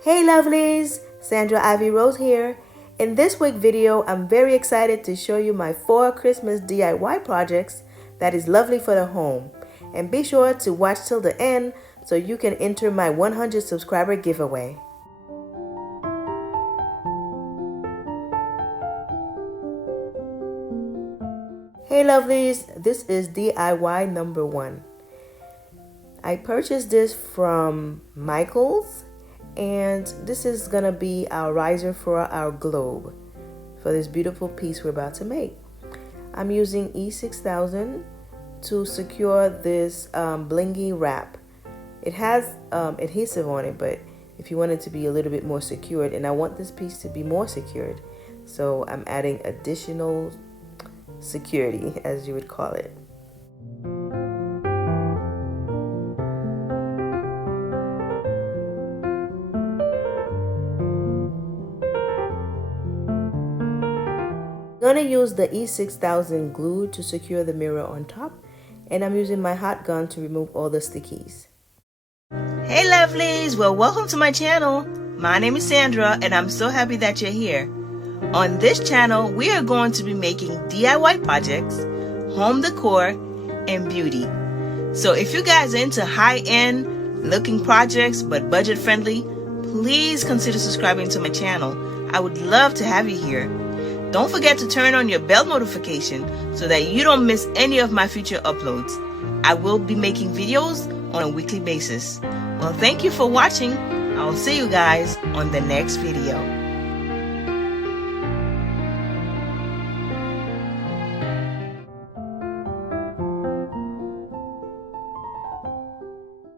Hey lovelies, sandraivyrose here. In this quick video, I'm very excited to show you my 4 Christmas DIY projects that is lovely for the home. And be sure to watch till the end so you can enter my 100 subscriber giveaway. Hey lovelies, this is DIY number 1. I purchased this from Michael's, and this is gonna be our riser for our globe for this beautiful piece we're about to make. I'm using E6000 to secure this blingy wrap. It has adhesive on it, but if you want it to be a little bit more secured, and I want this piece to be more secured, so I'm adding additional security, as you would call it. I'm going to use the E6000 glue to secure the mirror on top, and I'm using my hot gun to remove all the stickies. Hey lovelies, well welcome to my channel. My name is Sandra and I'm so happy that you're here. On this channel we are going to be making DIY projects, home decor, and beauty. So if you guys are into high-end looking projects but budget friendly, please consider subscribing to my channel. I would love to have you here. Don't forget to turn on your bell notification so that you don't miss any of my future uploads. I will be making videos on a weekly basis. Well, thank you for watching. I'll see you guys on the next video.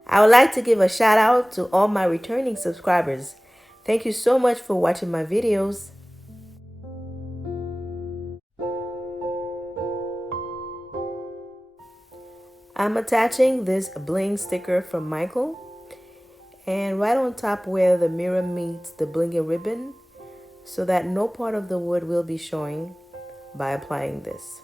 I would like to give a shout out to all my returning subscribers. Thank you so much for watching my videos. I'm attaching this bling sticker from Michael, and right on top where the mirror meets the blingy ribbon, so that no part of the wood will be showing by applying this.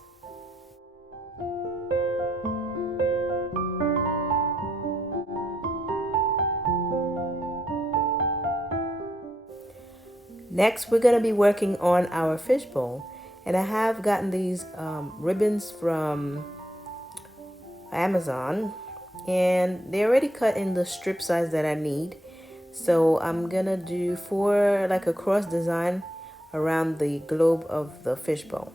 Next, we're going to be working on our fishbowl, and I have gotten these ribbons from Amazon, and they're already cut in the strip size that I need. So I'm gonna do like a cross design around the globe of the fishbowl.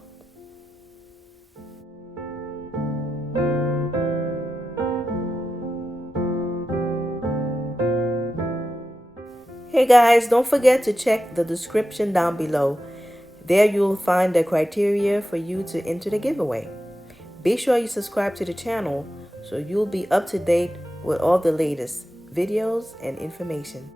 Hey guys, don't forget to check the description down below. There you'll find the criteria for you to enter the giveaway. Be sure you subscribe to the channel so you'll be up to date with all the latest videos and information.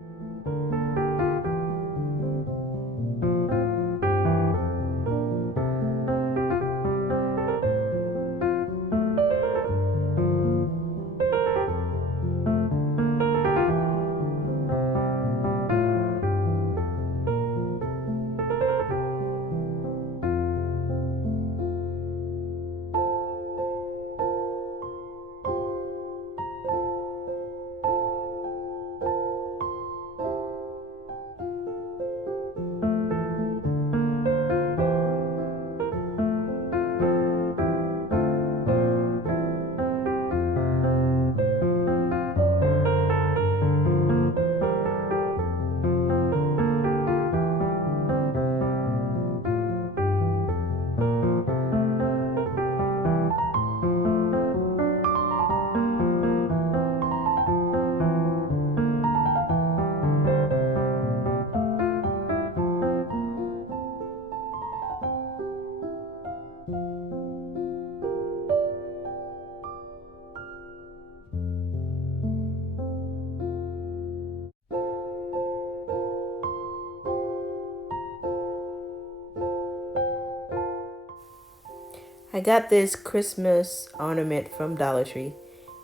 I got this Christmas ornament from Dollar Tree,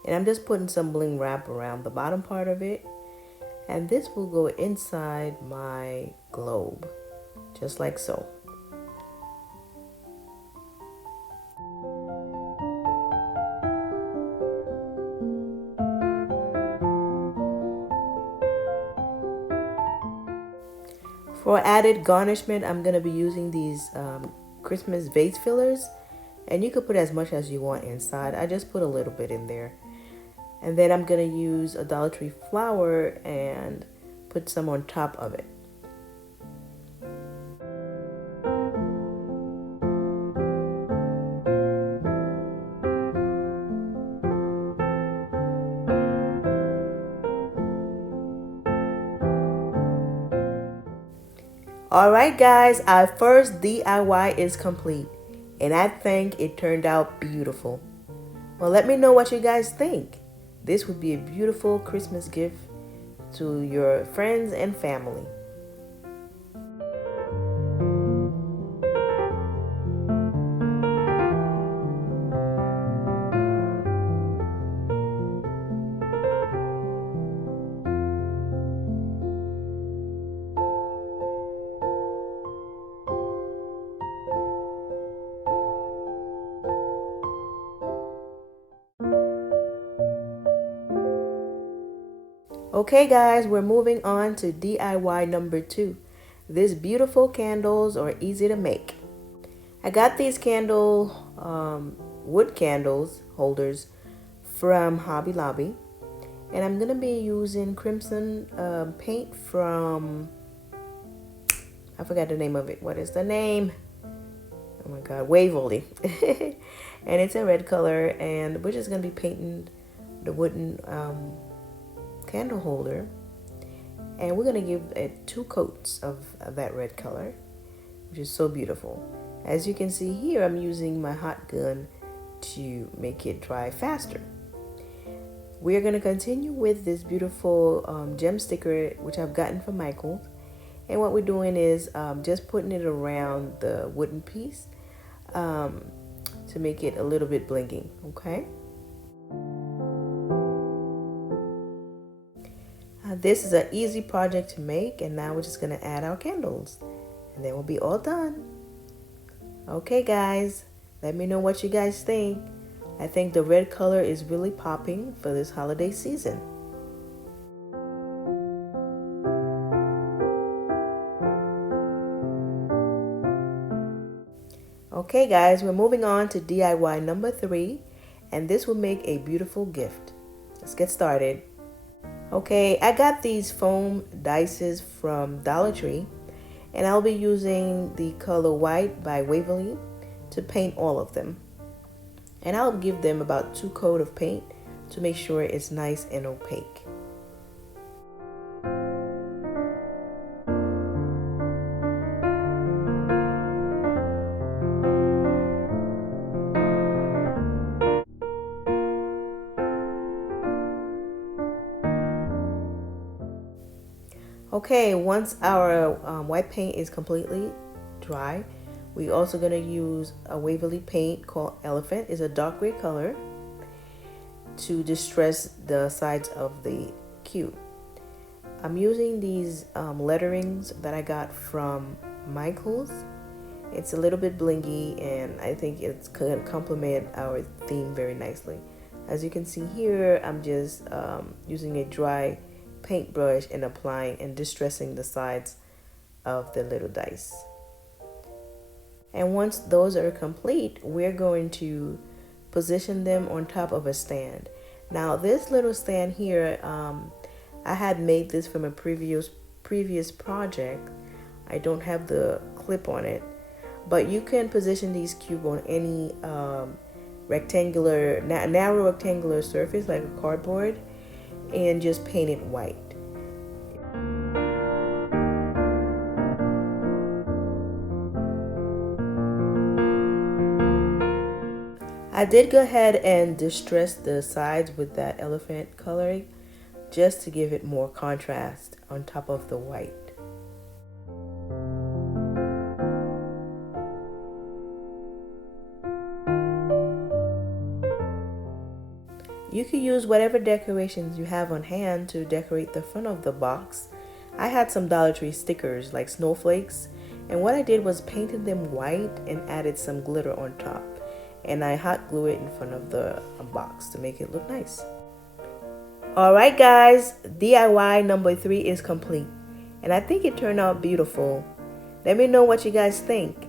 and I'm just putting some bling wrap around the bottom part of it, and this will go inside my globe, just like so. For added garnishment, I'm going to be using these Christmas vase fillers. And you could put as much as you want inside. I just put a little bit in there. And then I'm going to use a Dollar Tree flower and put some on top of it. Alright guys, our first DIY is complete. And I think it turned out beautiful. Well, let me know what you guys think. This would be a beautiful Christmas gift to your friends and family. Okay guys, we're moving on to DIY number 2. These beautiful candles are easy to make. I got these wood candles holders from Hobby Lobby. And I'm going to be using crimson paint from, I forgot the name of it. What is the name? Oh my God, Waverly. And it's a red color, and we're just going to be painting the wooden candle holder, and we're going to give it 2 coats of that red color, which is so beautiful. As you can see here, I'm using my hot gun to make it dry faster. We're going to continue with this beautiful gem sticker, which I've gotten from Michael's, and what we're doing is just putting it around the wooden piece to make it a little bit blinking. Okay. This is an easy project to make, and now we're just going to add our candles, and then we'll be all done. Okay guys, let me know what you guys think. I think the red color is really popping for this holiday season. Okay guys, we're moving on to DIY number 3, and this will make a beautiful gift. Let's get started. Okay, I got these foam dices from Dollar Tree, and I'll be using the color white by Waverly to paint all of them. And I'll give them about 2 coats of paint to make sure it's nice and opaque. Okay, once our white paint is completely dry, we're also going to use a Waverly paint called Elephant. It's a dark gray color to distress the sides of the cube. I'm using these letterings that I got from Michael's. It's a little bit blingy, and I think it's going to complement our theme very nicely. As you can see here, I'm just using a dry paintbrush and applying and distressing the sides of the little dice. And once those are complete, we're going to position them on top of a stand. Now this little stand here, I had made this from a previous project. I don't have the clip on it, but you can position these cubes on any narrow rectangular surface like a cardboard, and just paint it white. I did go ahead and distress the sides with that elephant coloring just to give it more contrast on top of the white. You can use whatever decorations you have on hand to decorate the front of the box. I had some Dollar Tree stickers like snowflakes, and what I did was painted them white and added some glitter on top. And I hot glue it in front of the box to make it look nice. Alright guys, DIY number 3 is complete. and I think it turned out beautiful. Let me know what you guys think.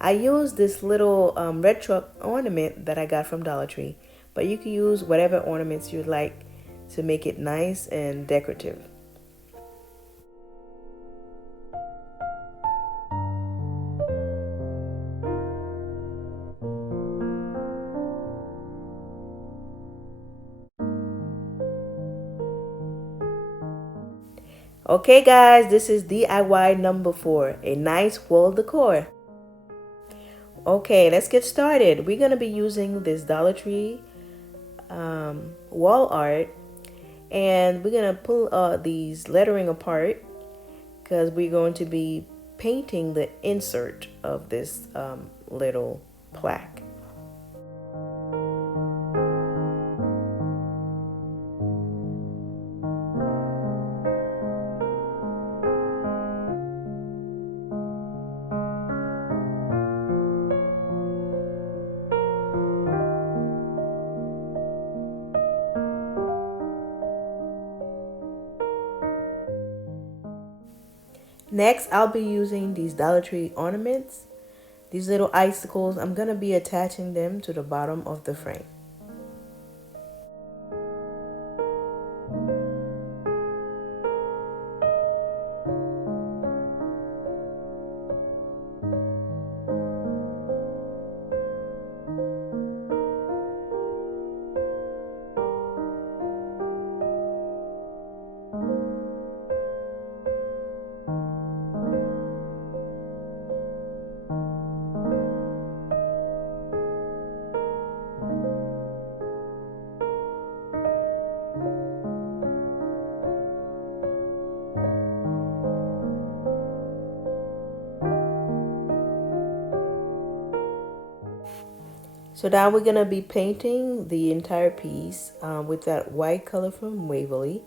I used this little red truck ornament that I got from Dollar Tree, but you can use whatever ornaments you'd like to make it nice and decorative. Okay guys, this is DIY number 4, a nice wall decor. Okay, let's get started. We're going to be using this Dollar Tree wall art, and we're going to pull these lettering apart because we're going to be painting the insert of this little plaque. Next, I'll be using these Dollar Tree ornaments, these little icicles. I'm going to be attaching them to the bottom of the frame. So now we're going to be painting the entire piece with that white color from Waverly.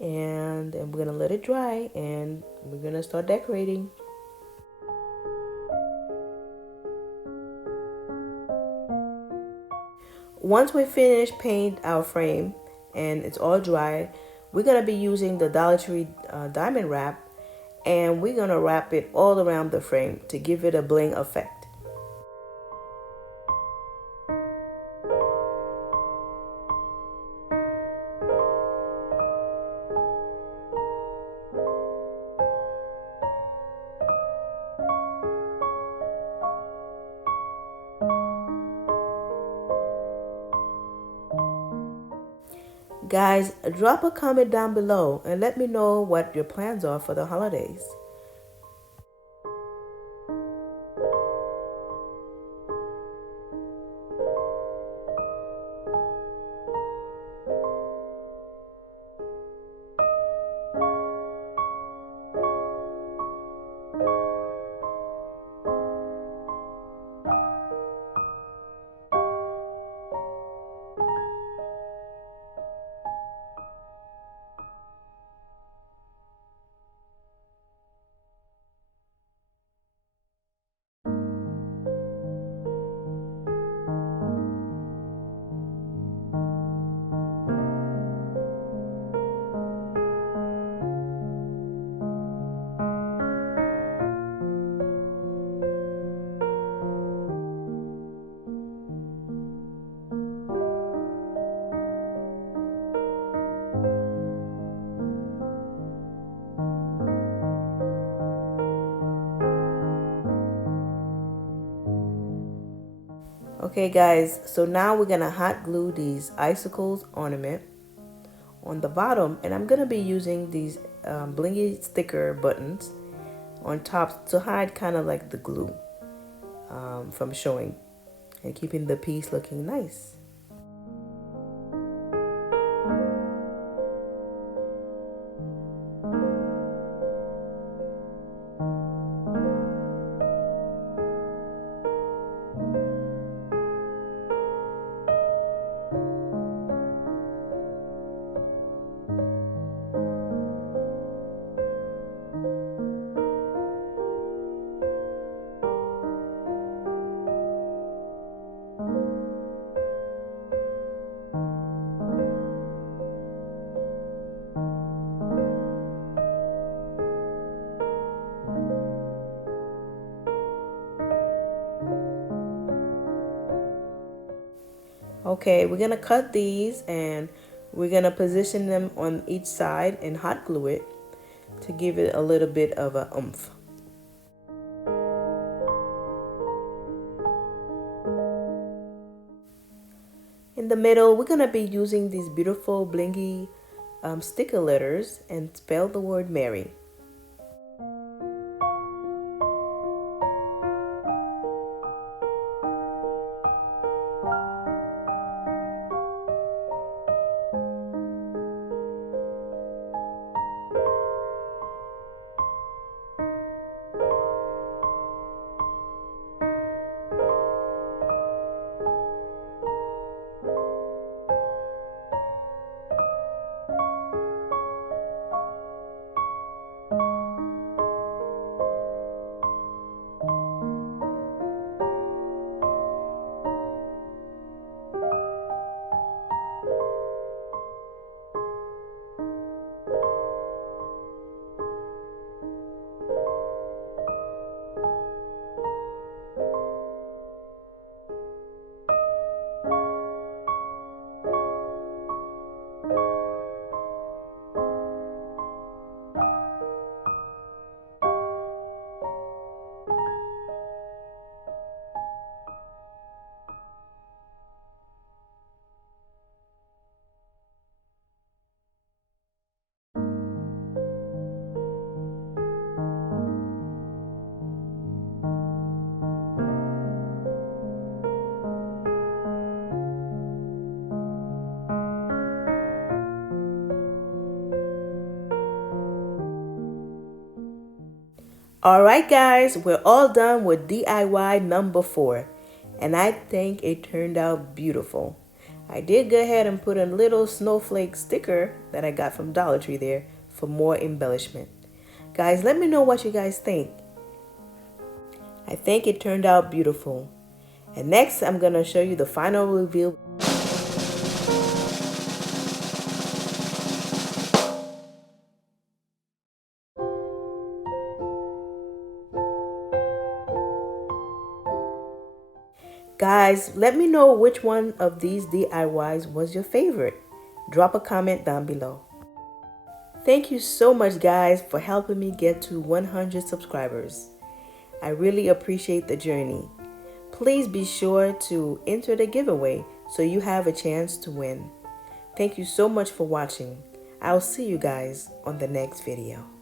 And we're going to let it dry and we're going to start decorating. Once we finish paint our frame and it's all dry, we're going to be using the Dollar Tree diamond wrap, and we're going to wrap it all around the frame to give it a bling effect. Guys, drop a comment down below and let me know what your plans are for the holidays. Okay guys, so now we're gonna hot glue these icicles ornament on the bottom, and I'm gonna be using these blingy sticker buttons on top to hide kind of like the glue from showing and keeping the piece looking nice. Okay, we're gonna cut these and we're gonna position them on each side and hot glue it to give it a little bit of a oomph. In the middle, we're gonna be using these beautiful blingy sticker letters and spell the word Mary. Alright guys, we're all done with DIY number 4 and I think it turned out beautiful. I did go ahead and put a little snowflake sticker that I got from Dollar Tree there for more embellishment. Guys, let me know what you guys think. I think it turned out beautiful. And next I'm going to show you the final reveal. Guys, let me know which one of these DIYs was your favorite. Drop a comment down below. Thank you so much guys for helping me get to 100 subscribers. I really appreciate the journey. Please be sure to enter the giveaway so you have a chance to win. Thank you so much for watching. I'll see you guys on the next video.